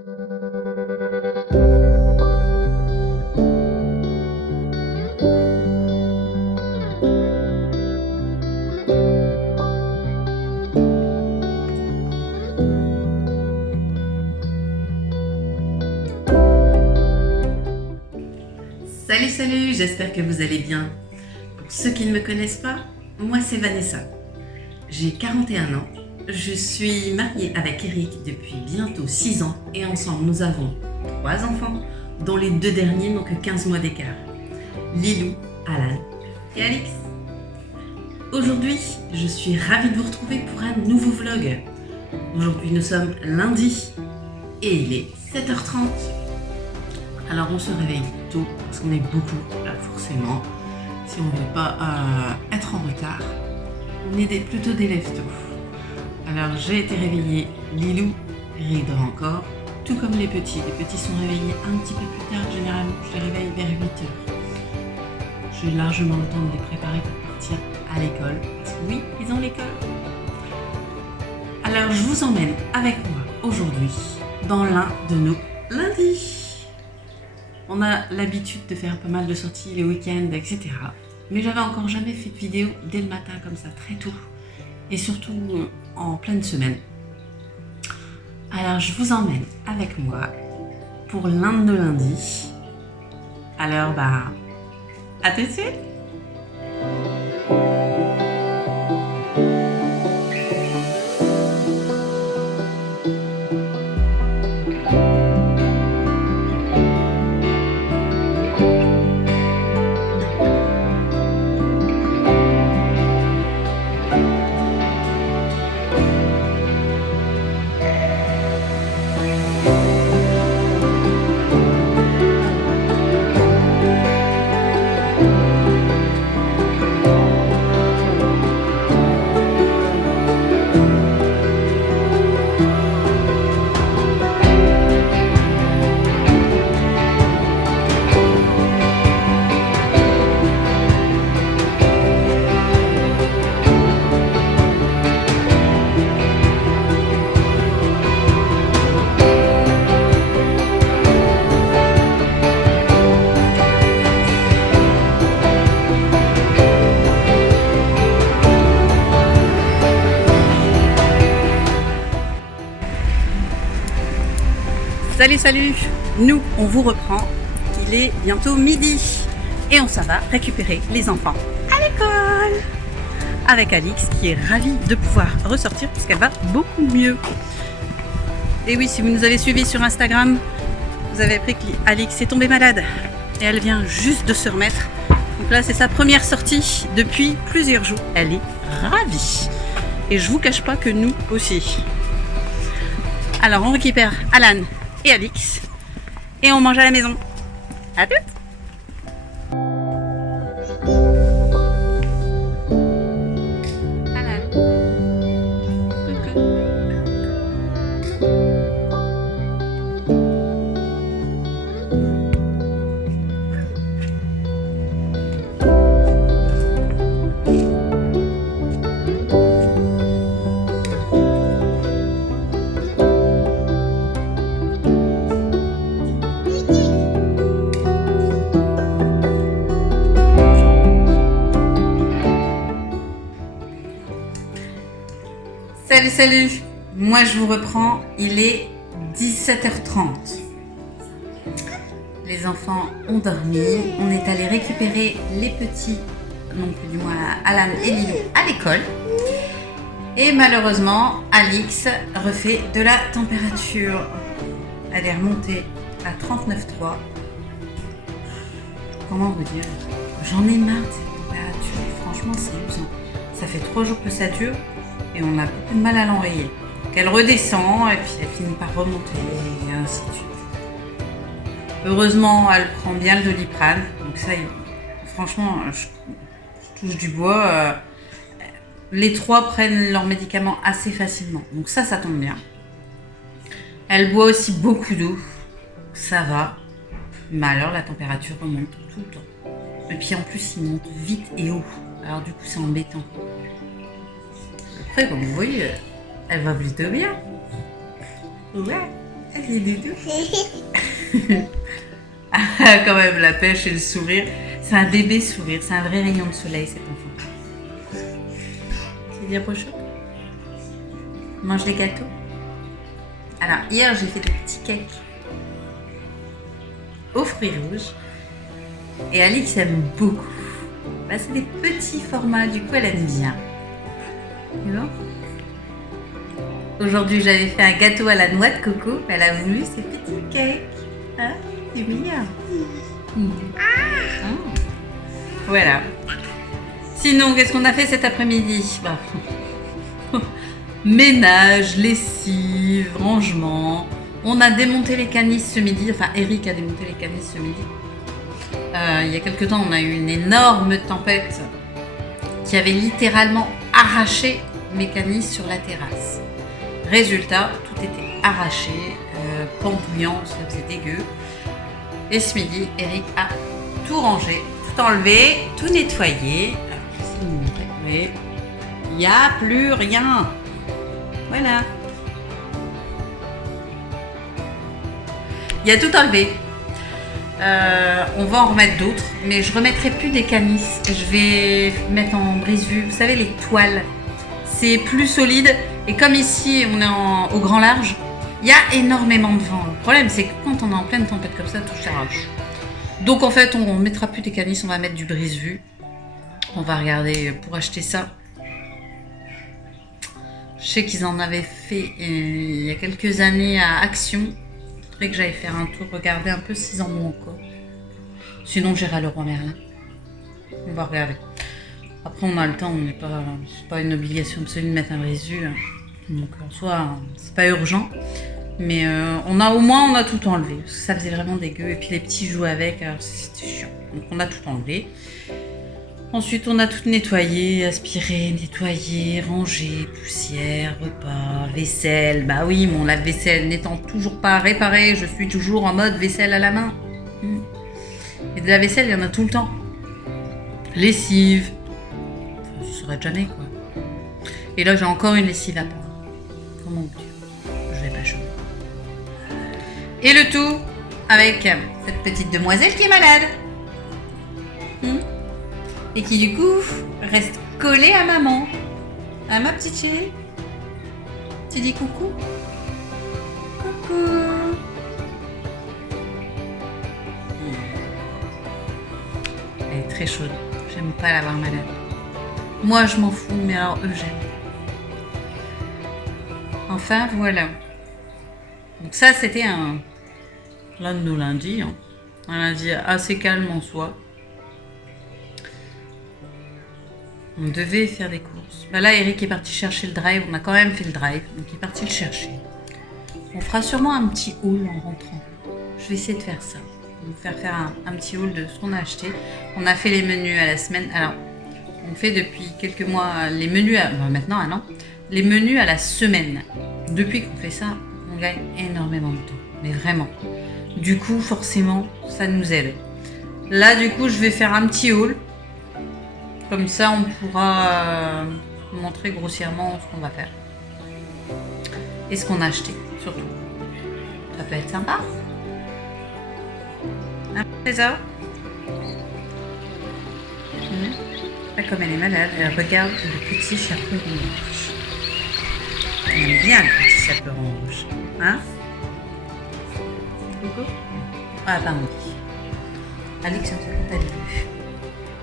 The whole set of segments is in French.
Salut, j'espère que vous allez bien. Pour ceux qui ne me connaissent pas, moi c'est Vanessa. J'ai 41 ans, je suis mariée avec Eric depuis bientôt 6 ans et ensemble nous avons 3 enfants, dont les 2 derniers n'ont que 15 mois d'écart. Lilou, Alan et Alix. Aujourd'hui, je suis ravie de vous retrouver pour un nouveau vlog. Aujourd'hui nous sommes lundi et il est 7h30. Alors on se réveille tôt parce qu'on est beaucoup, forcément. Si on ne veut pas être en retard, on est plutôt des lève-tôt. Alors j'ai été réveillée, Lilou dort encore, tout comme les petits. Les petits sont réveillés un petit peu plus tard, généralement je les réveille vers 8h. J'ai largement le temps de les préparer pour partir à l'école. Parce que oui, ils ont l'école. Alors je vous emmène avec moi aujourd'hui dans l'un de nos lundis. On a l'habitude de faire pas mal de sorties les week-ends, etc. Mais j'avais encore jamais fait de vidéo dès le matin comme ça, très tôt. Et surtout en pleine semaine. Alors je vous emmène avec moi pour l'un de nos lundis. Alors à tout de suite. Salut, nous on vous reprend, il est bientôt midi et on s'en va récupérer les enfants à l'école avec Alix qui est ravie de pouvoir ressortir parce qu'elle va beaucoup mieux. Et oui, si vous nous avez suivis sur Instagram, vous avez appris qu'Alix est tombée malade et elle vient juste de se remettre. Donc là c'est sa première sortie depuis plusieurs jours, elle est ravie et je vous cache pas que nous aussi. Alors on récupère Alan et Alix et on mange à la maison. À toutes. Salut, moi je vous reprends, il est 17h30. Les enfants ont dormi, on est allé récupérer les petits, non plus du moins Alan et Lilou à l'école. Et malheureusement, Alix refait de la température. Elle est remontée à 39,3. Comment vous dire, j'en ai marre de cette température, franchement c'est usant. Ça fait 3 jours que ça dure. Et on a beaucoup de mal à l'enrayer. Elle redescend et puis elle finit par remonter et ainsi de suite. Heureusement, elle prend bien le Doliprane. Donc ça, franchement, je touche du bois. Les 3 prennent leurs médicaments assez facilement. Donc ça tombe bien. Elle boit aussi beaucoup d'eau. Ça va. Mais alors, la température remonte tout le temps. Et puis en plus, il monte vite et haut. Alors du coup, c'est embêtant. Après, comme vous voyez, elle va plutôt bien. Ouais. Allez, doudou. Ah, quand même, la pêche et le sourire. C'est un bébé sourire, c'est un vrai rayon de soleil, cet enfant. C'est bien prochain. Mange des gâteaux. Alors, hier, j'ai fait des petits cakes aux fruits rouges. Et Alix aime beaucoup. Bah, c'est des petits formats, du coup, elle aime bien. C'est bon. Aujourd'hui, j'avais fait un gâteau à la noix de coco. Elle a voulu ces petits cakes. Hein, c'est mignon. Voilà. Sinon, qu'est-ce qu'on a fait cet après-midi? Ménage, lessive, rangement. On a démonté les canisses ce midi. Enfin, Eric a démonté les canisses ce midi. Il y a quelques temps, on a eu une énorme tempête qui avait littéralement arraché mes canisses sur la terrasse. Résultat, tout était arraché, pendouillant, ça faisait dégueu. Et ce midi, Eric a tout rangé, tout enlevé, tout nettoyé. Alors, je vais vous montrer, mais il n'y a plus rien. Voilà. Il y a tout enlevé. On va en remettre d'autres, mais je remettrai plus des canisses. Je vais mettre en brise-vue. Vous savez, les toiles. C'est plus solide. Et comme ici, on est au grand large, il y a énormément de vent. Le problème, c'est que quand on est en pleine tempête comme ça, tout s'arrache. Donc en fait, on ne mettra plus des canisses, on va mettre du brise-vue. On va regarder pour acheter ça. Je sais qu'ils en avaient fait il y a quelques années à Action. Il faudrait que j'aille faire un tour, regarder un peu s'ils en ont encore. Sinon, j'irai à Leroy Merlin. On va regarder. Après, on a le temps, c'est pas une obligation absolue de mettre un brise-vue. Donc en soi, c'est pas urgent. Mais on a tout enlevé. Parce que ça faisait vraiment dégueu. Et puis les petits jouaient avec, alors c'était chiant. Donc on a tout enlevé. Ensuite, on a tout nettoyé, aspiré, nettoyé, rangé, poussière, repas, vaisselle. Bah oui, mon lave-vaisselle n'étant toujours pas réparé, je suis toujours en mode vaisselle à la main. Et de la vaisselle, il y en a tout le temps. Lessive. Enfin, je saurais jamais, quoi. Et là, j'ai encore une lessive à part. Oh mon Dieu, je vais pas chauffer. Et le tout avec cette petite demoiselle qui est malade. Et qui du coup reste collée à maman. À ma petite chérie. Tu dis coucou? Coucou. Elle est très chaude. J'aime pas la voir malade. Moi je m'en fous, mais alors eux j'aime. Enfin voilà. Donc ça c'était l'un de nos lundis. Un lundi assez calme en soi. On devait faire des courses. Bah là, Eric est parti chercher le drive. On a quand même fait le drive. Donc, il est parti le chercher. On fera sûrement un petit haul en rentrant. Je vais essayer de faire ça. On va faire un petit haul de ce qu'on a acheté. On a fait les menus à la semaine. Alors, on fait depuis quelques mois les menus, maintenant un an, les menus à la semaine. Depuis qu'on fait ça, on gagne énormément de temps. Mais vraiment. Du coup, forcément, ça nous aide. Là, du coup, je vais faire un petit haul. Comme ça, on pourra montrer grossièrement ce qu'on va faire. Et ce qu'on a acheté, surtout. Ça peut être sympa. Hein, c'est ça. Pas comme elle est malade, elle regarde le petit chaperon rouge. Elle aime bien le petit chaperon rouge. Hein? Coucou? Ah, pardon. Alix, quand elle veut.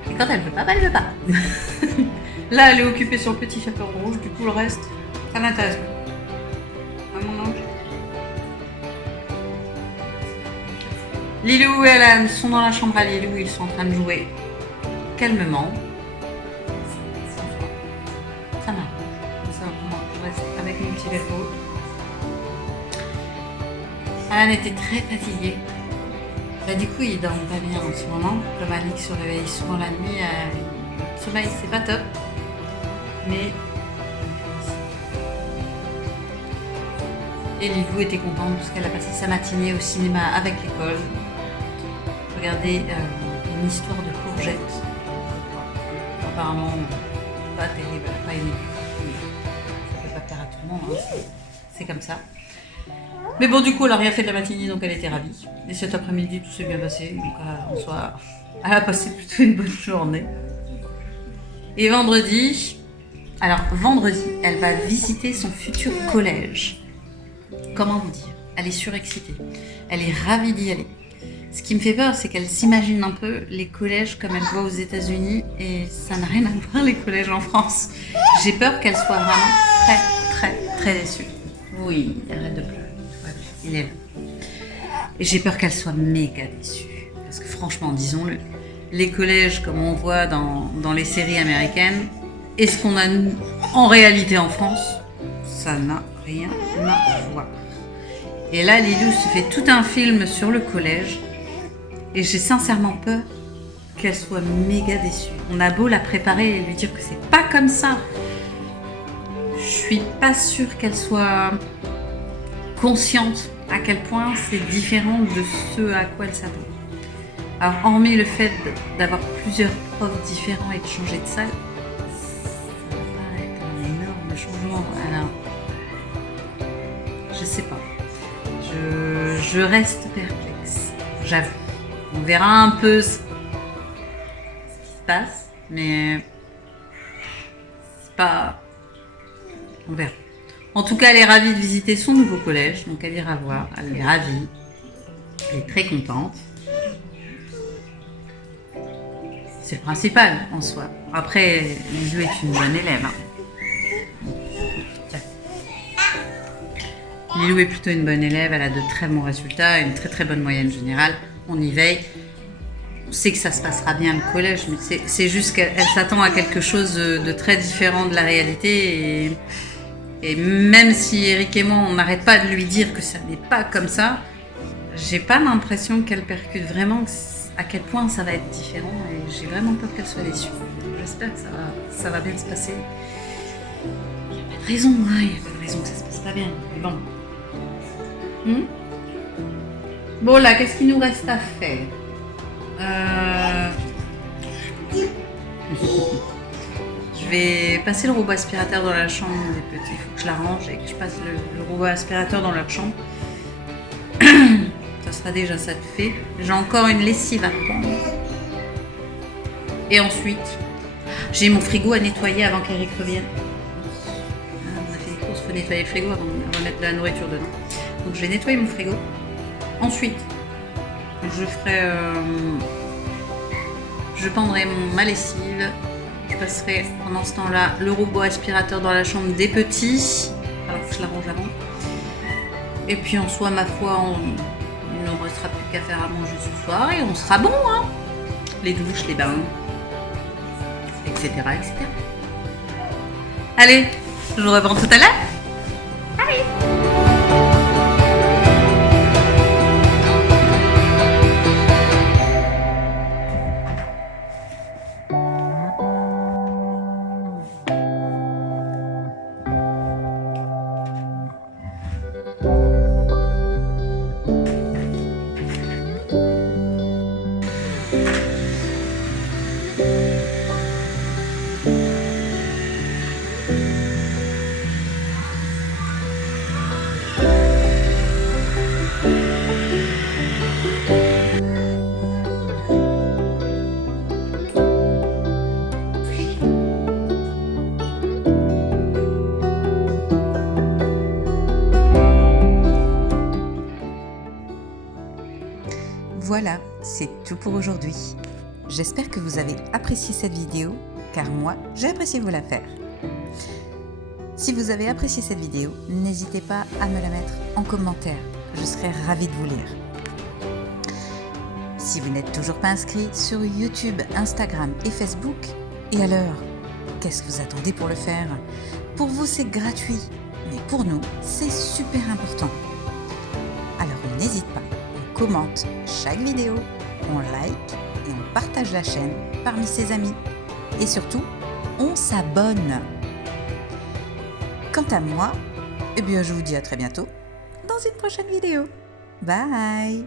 Et quand elle veut pas, elle veut pas. Là, elle est occupée sur le petit chaperon rouge, du coup, le reste, ça m'intéresse pas. Mon ange. Lilou et Alan sont dans la chambre à Lilou, ils sont en train de jouer calmement. Ça m'arrange. Ça, moi, je reste avec mon petit vélo. Alan était très fatigué. Bah, du coup, il dort pas bien en ce moment. Comme Alix se réveille souvent la nuit, le sommeil, c'est pas top. Mais. Et Lilou était contente parce qu'elle a passé sa matinée au cinéma avec l'école. Regardez une histoire de courgettes. Apparemment, pas terrible, pas aimé. Ça peut pas plaire à tout le monde, hein. C'est comme ça. Mais bon, du coup, elle a rien fait de la matinée, donc elle était ravie. Et cet après-midi, tout s'est bien passé. Donc, en soi, elle a passé plutôt une bonne journée. Et vendredi, elle va visiter son futur collège. Comment vous dire? Elle est surexcitée. Elle est ravie d'y aller. Ce qui me fait peur, c'est qu'elle s'imagine un peu les collèges comme elle voit aux États-Unis et ça n'a rien à voir les collèges en France. J'ai peur qu'elle soit vraiment très, très, très déçue. Oui, arrête de pleurer. Ouais, il est là. Et j'ai peur qu'elle soit méga déçue. Parce que franchement, disons-le, les collèges comme on voit dans les séries américaines et ce qu'on a nous en réalité en France, ça n'a rien à voir. Et là, Lilou se fait tout un film sur le collège et j'ai sincèrement peur qu'elle soit méga déçue. On a beau la préparer et lui dire que c'est pas comme ça. Je suis pas sûre qu'elle soit consciente à quel point c'est différent de ce à quoi elle s'attend. Alors, hormis le fait d'avoir plusieurs profs différents et de changer de salle, ça va pas être un énorme changement. Alors, je sais pas. Je reste perplexe, j'avoue. On verra un peu ce qui se passe, mais c'est pas... On verra. En tout cas, elle est ravie de visiter son nouveau collège, donc elle ira voir. Elle est ravie, elle est très contente. C'est le principal en soi. Après, Lilou est une bonne élève. Lilou est plutôt une bonne élève, elle a de très bons résultats, une très très bonne moyenne générale. On y veille. On sait que ça se passera bien le collège, mais c'est juste qu'elle s'attend à quelque chose de très différent de la réalité. Et même si Eric et moi, on n'arrête pas de lui dire que ça n'est pas comme ça, j'ai pas l'impression qu'elle percute vraiment à quel point ça va être différent. Et j'ai vraiment peur qu'elle soit déçue. J'espère que ça va bien se passer. Il n'y a pas de raison, hein, il n'y a pas de raison que ça se passe pas bien. Mais bon. Bon là, qu'est-ce qu'il nous reste à faire? Je vais passer le robot aspirateur dans la chambre des petits. Il faut que je la range et que je passe le robot aspirateur dans leur chambre. Ça sera déjà ça de fait. J'ai encore une lessive à prendre. Et ensuite, j'ai mon frigo à nettoyer avant qu'Eric revienne. On a fait des courses, il faut nettoyer le frigo avant de remettre de la nourriture dedans. Donc je vais nettoyer mon frigo. Ensuite, je pendrai ma lessive. Je passerai pendant ce temps-là le robot aspirateur dans la chambre des petits, alors que je la range avant. Et puis en soi, ma foi, il ne restera plus qu'à faire à manger ce soir et on sera bon, hein. Les douches, les bains, etc., etc. Allez, je vous reprends tout à l'heure. Allez. Voilà, c'est tout pour aujourd'hui. J'espère que vous avez apprécié cette vidéo, car moi, j'ai apprécié vous la faire. Si vous avez apprécié cette vidéo, n'hésitez pas à me la mettre en commentaire. Je serai ravie de vous lire. Si vous n'êtes toujours pas inscrit sur YouTube, Instagram et Facebook, et alors, qu'est-ce que vous attendez pour le faire? Pour vous, c'est gratuit, mais pour nous, c'est super important. Alors n'hésite pas. Commente chaque vidéo, on like et on partage la chaîne parmi ses amis. Et surtout, on s'abonne. Quant à moi, je vous dis à très bientôt dans une prochaine vidéo. Bye!